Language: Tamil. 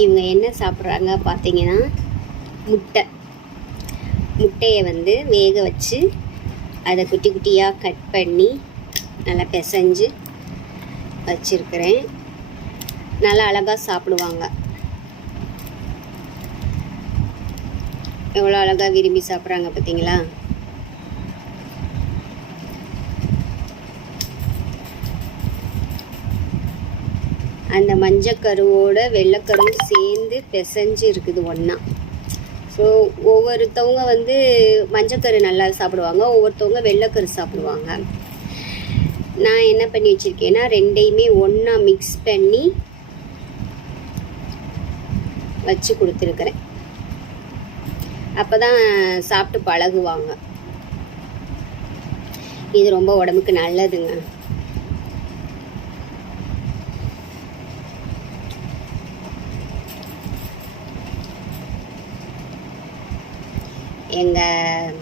இவங்க என்ன சாப்பிட்றாங்க பார்த்தீங்கன்னா, முட்டையை வந்து வேக வச்சு அதை குட்டி குட்டியாக கட் பண்ணி நல்லா பிசைஞ்சு வச்சுருக்கிறேன். நல்லா அழகாக சாப்பிடுவாங்க. எவ்வளோ அழகாக விரும்பி சாப்பிட்றாங்க பார்த்தீங்களா? அந்த மஞ்சக்கருவோட வெள்ளைக்கருவும் சேர்ந்து பிசைஞ்சு இருக்குது ஒன்றா. ஸோ ஒவ்வொருத்தவங்க வந்து மஞ்சக்கரு நல்லா சாப்பிடுவாங்க, ஒவ்வொருத்தவங்க வெள்ளைக்கரு சாப்பிடுவாங்க. நான் என்ன பண்ணி வச்சுருக்கேன்னா, ரெண்டையுமே ஒன்றா மிக்ஸ் பண்ணி வச்சு கொடுத்துருக்குறேன். அப்போ தான் சாப்பிட்டு பழகுவாங்க. இது ரொம்ப உடம்புக்கு நல்லதுங்க. எங்கள்